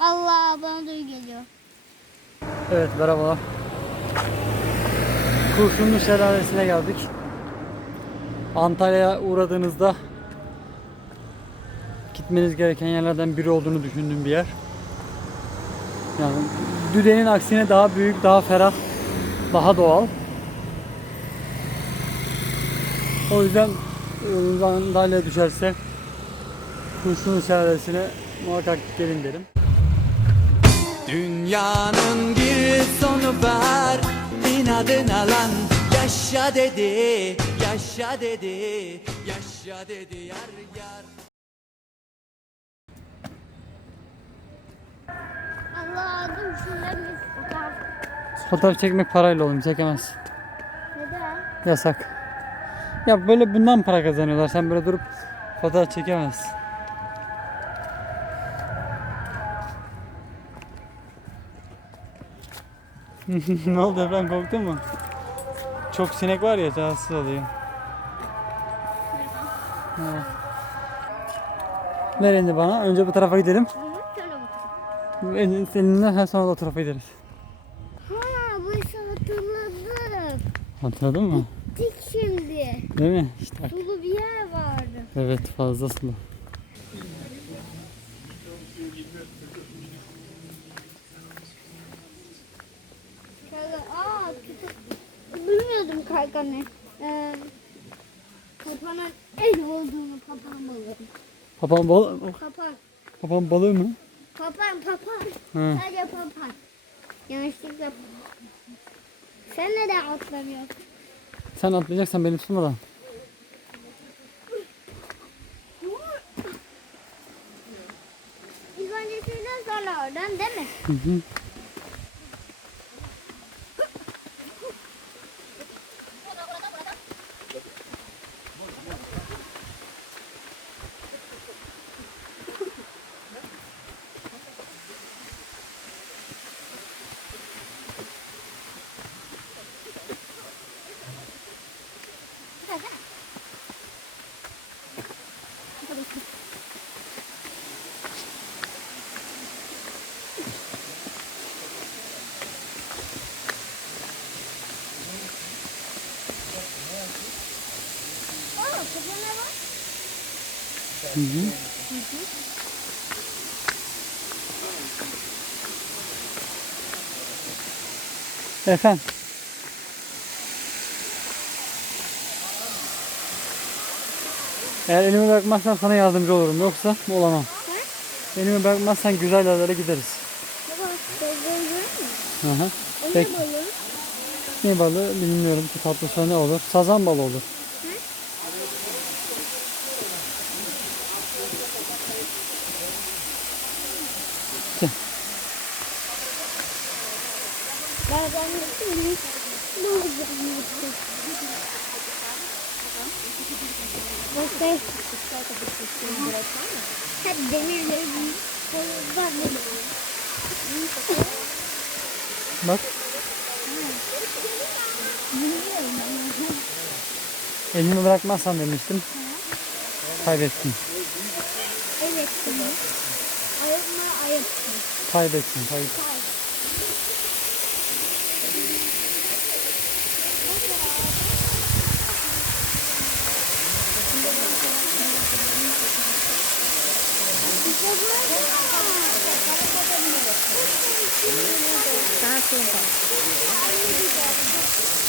Allah bana duyu geliyor. Evet merhabalar. Kurşunlu Şelalesi'ne geldik. Antalya'ya uğradığınızda gitmeniz gereken yerlerden biri olduğunu düşündüğüm bir yer. Yani Düde'nin aksine daha büyük, daha ferah, daha doğal. O yüzden e, Antalya düşerse Kurşunlu Şelalesi'ne muhakkak gelin derim. Dünyanın bir sonu var inadına lan Yaşa dedi, yaşa dedi, yaşa dedi yar yar Allah adım şunları bir fotoğraf. Fotoğraf çekmek parayla oğlum çekemez. Neden? Yasak. Ya böyle bundan para kazanıyorlar. Sen böyle durup fotoğraf çekemezsin. ne oldu Efren korktun mu? Çok sinek var ya rahatsız oluyor. Ver elini bana. Önce bu tarafa gidelim. Elini seninle ha sonra da o tarafa gideriz. Ha bu işi hatırladım. Hatırladın mı? Dik şimdi. Değil mi? İşte bak. Sulu bir yer vardı. Evet fazla sulu. Aa. Bilmiyordum kalkanı. Ee, kapanın el olduğunu kapan balığı. Papağan balığı, Kapan. papağan balığı mı? Papan papan. Hı. Sadece papan. Yanlışlıkla. Sen neden atlamıyorsun? Sen atlayacaksan beni tutmadan. İlk önce şuradan sonra oradan değil mi? Hı hı. Aa kafana bak. Hı hı. Efendim. Eğer elimi bırakmazsan sana yardımcı olurum. Yoksa olamam. Elimi bırakmazsan güzel yerlere gideriz. Hı hı. Ne balığı? Ne balığı bilmiyorum ki tatlısı ne olur. Sazan balığı olur. Tüh. Ben zannettim. Ne oldu zannettim. Başka hep demirleri zannettim. Bak. Elimi bırakmazsan demiştim. Kaybettin. Evet. Ayıp mı ayıp? Kaybettin.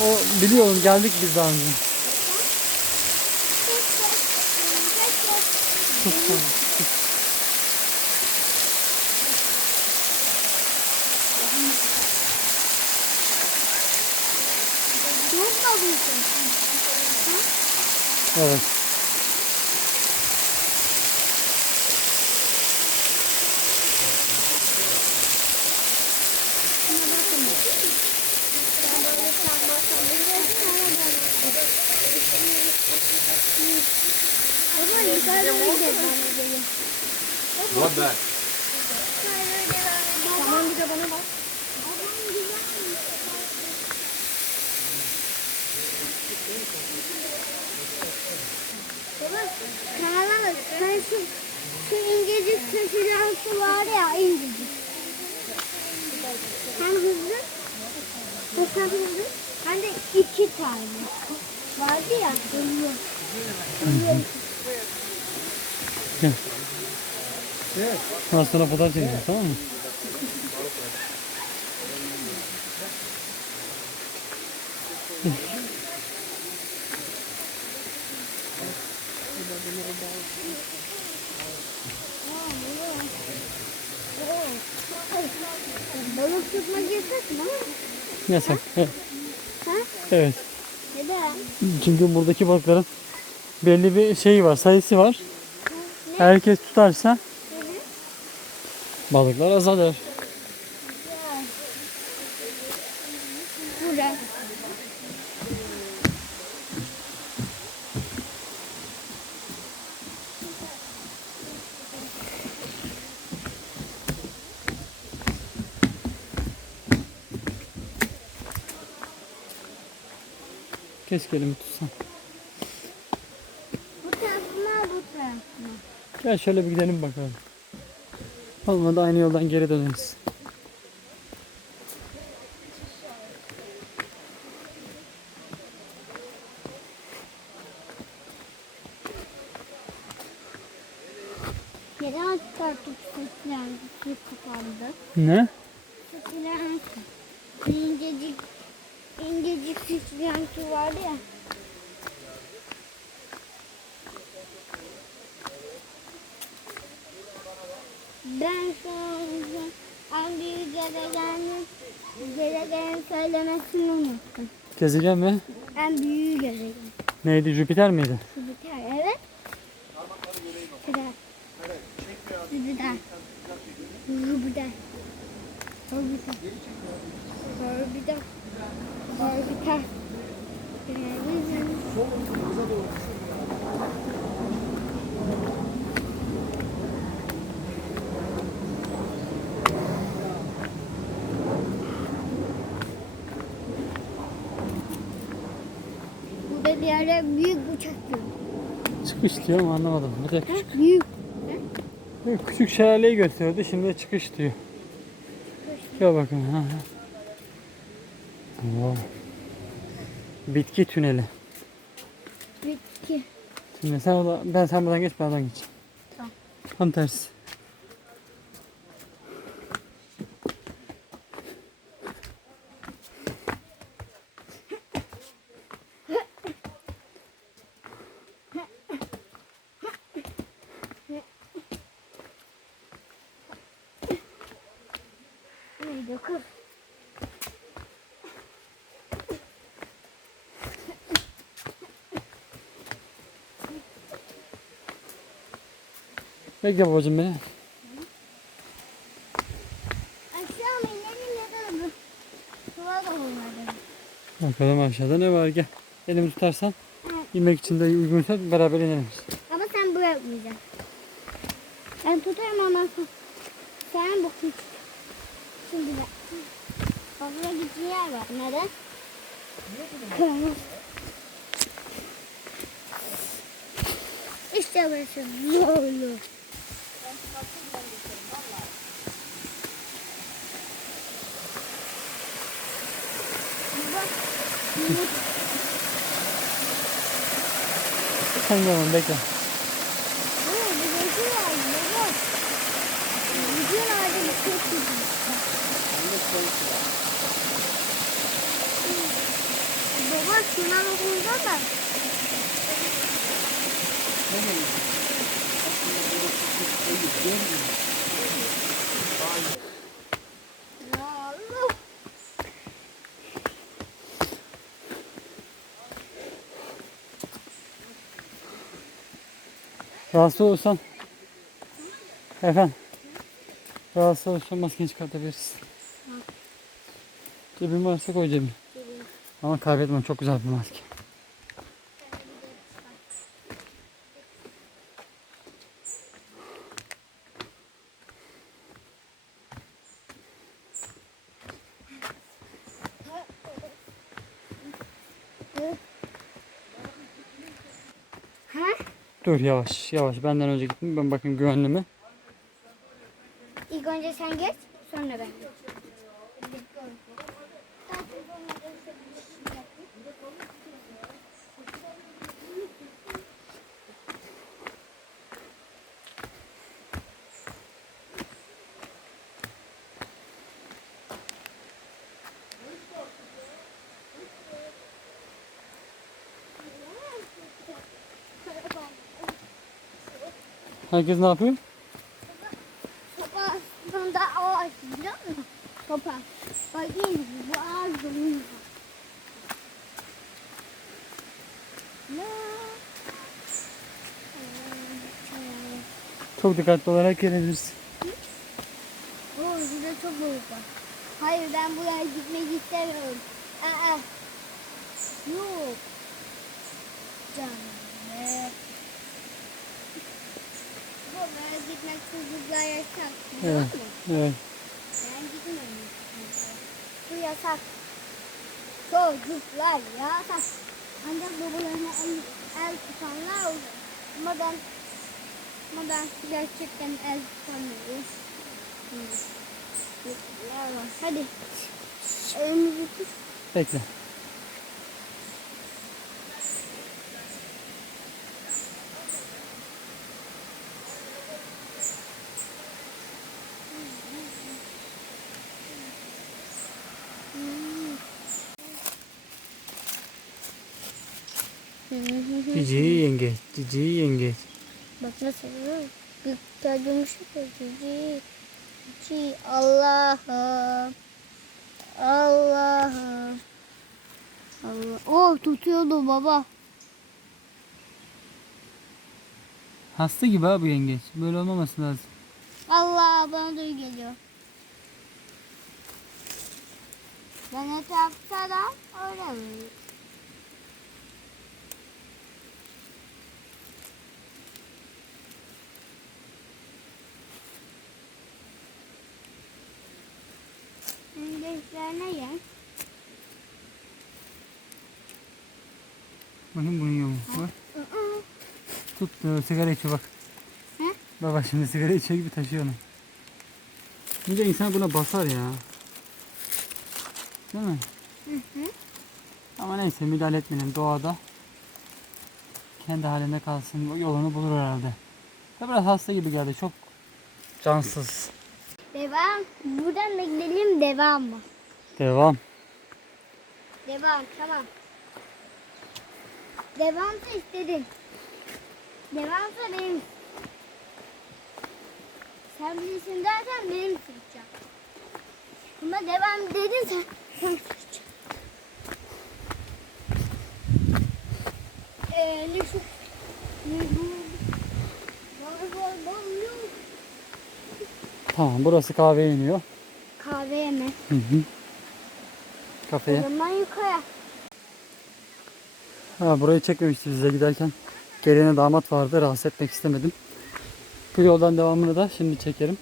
O biliyorum geldik biz daha önce. Çok büyük. Evet. Baba yukarıda bir de devam edelim. What that? Tamam bir de bana bak. Kanala bak. Ben şu ya incecik. Hem hızlı. O kadar hızlı. Hem de iki tane. Vardı ya hızlı. Hızlı. Daha sonra fotoğraf çekeceğiz tamam mı? Balık tutmak yasak mı? Yasak. Evet. Ha? evet. Neden? Çünkü buradaki balıkların belli bir şeyi var, sayısı var. Herkes tutarsa balıklar azalır. Buraya. Keşke elimi tutsam. Bu tarafına bu tarafına. Gel şöyle bir gidelim bakalım. Olmadı aynı yoldan geri döneriz. Neden çıkartıp sütlen süt kapandı? Ne? Sütlen incecik incecik sütlen vardı ya. Ben şu an en büyük gezegenin gezegenin söylemesini unuttum. Gezegen mi? En büyük gezegen. Neydi? Jüpiter miydi? Jüpiter, evet. Jüpiter. Jüpiter. Jüpiter. Jüpiter. Jüpiter. Jüpiter. Burada bir yerde büyük uçak gördüm. Çıkış diyor ama anlamadım. Hadi küçük, Büyük. küçük şelaleyi gösteriyordu. Şimdi çıkış diyor. Gel bakın. Ha, ha. Wow. Bitki tüneli. Bitki. Şimdi sen ben sen buradan geç ben oradan geç. Tamam. Tam tersi. Neydi kız? Bekle babacığım beni. Bakalım aşağıda ne var gel. Elimi tutarsan inmek için de uygunsa beraber inelim. Ama sen bırakmayacaksın. Ben tutarım ama sen, sen bu küçük. Şimdi ben. Babaya gittiği yer var. Neden? Kırmızı. İşte burası zorlu. Sen gel oğlum bekle. Evet, bir resim vardı. Baba. Bütün ağacı çok güzel. Baba şuna dokunsana. Ya Allah. Rahatsız olursan efendim rahatsız olursan maskeni çıkartabilirsin. Cebim varsa koy cebime. Ama kaybetmem çok güzel bir maske. Dur yavaş yavaş benden önce gittim ben bakın güvenli mi? İlk önce sen geç, sonra ben. Herkes ne yapıyor? Sopa aslında ağaç biliyor musun? Sopa. Bakayım bu ağaç dolu. Ne? Çok dikkatli olarak gelebiliriz. Oo, burada çok balık var. Hayır ben buraya gitmek istemiyorum. Aa, yok. Canım be. Buraya gitmek çocuklar yasak. Evet. Ben gitmiyorum. Bu yasak. Çocuklar yasak. Ancak babalarına el, el tutanlar olur. Ama ben ama ben gerçekten el tutamıyorum. Hadi. Elimizi tut. Bekle. Cici yengeç, cici yengeç. Bak nasıl gördüğümüş cici. Cici Allah'ım. Allah'ım. Allah. Oh tutuyordu baba. Hasta gibi ha bu yengeç. Böyle olmaması lazım. Allah bana duyu geliyor. Ben etrafta da öyle mi? Gençlerine gel. Bakın bunu yiyor mu? Bak. Tuttu. Sigara içiyor bak. He? Baba şimdi sigara içiyor gibi taşıyor onu. Şimdi insan buna basar ya. Değil mi? Hı hı. Ama neyse müdahale etmeyelim doğada. Kendi halinde kalsın. Yolunu bulur herhalde. Biraz hasta gibi geldi. Çok cansız. Devam. Buradan bekleyelim devam mı? Devam. Devam tamam. Devamsa istedin. Devamsa benim. Sen bilirsin zaten benim sıkacağım. Ama devam dedin sen. Sen sıkacaksın. Ee, ne şu? Ne bu? Var var var yok. Tamam burası kahveye iniyor. Kahveye mi? Hı hı. O Kafeye. zaman yukarı. Ha, burayı çekmemişti bize giderken. Gelene damat vardı. Rahatsız etmek istemedim. Bu yoldan devamını da şimdi çekerim.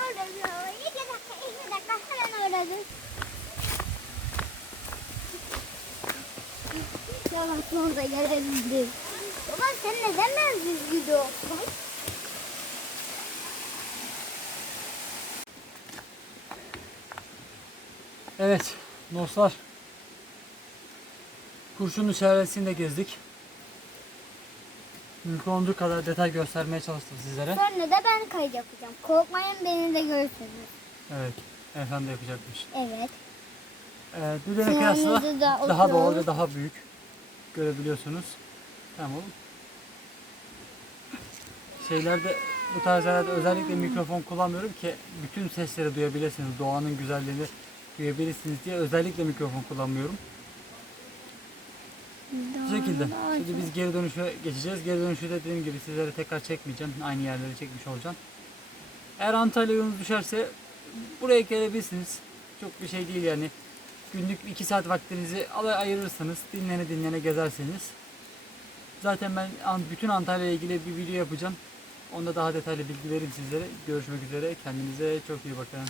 Orada diyor. İki dakika, iki dakika hemen orada. Sonra gelebildi. Baba sen neden bensiz gidiyorsun? Evet dostlar. Kurşunlu çevresinde gezdik. Mümkün olduğu kadar detay göstermeye çalıştım sizlere. Sonra da ben kayıt yapacağım. Korkmayın beni de görürsünüz. Evet. Efendi yapacakmış. Evet. Ee, Düdene Sonra kıyasla da daha doğal ve daha büyük. Görebiliyorsunuz. Tamam oğlum. Şeylerde bu tarz yerlerde özellikle mikrofon kullanmıyorum ki bütün sesleri duyabilirsiniz. Doğanın güzelliğini duyabilirsiniz diye özellikle mikrofon kullanmıyorum. Bu şekilde. Şimdi biz geri dönüşe geçeceğiz. Geri dönüşü de dediğim gibi sizlere tekrar çekmeyeceğim. Aynı yerlere çekmiş olacağım. Eğer Antalya yolunuz düşerse buraya gelebilirsiniz. Çok bir şey değil yani. Günlük 2 saat vaktinizi ayırırsanız dinlene dinlene gezersiniz. Zaten ben bütün Antalya ile ilgili bir video yapacağım. Onda daha detaylı bilgi veririm sizlere. Görüşmek üzere. Kendinize çok iyi bakın.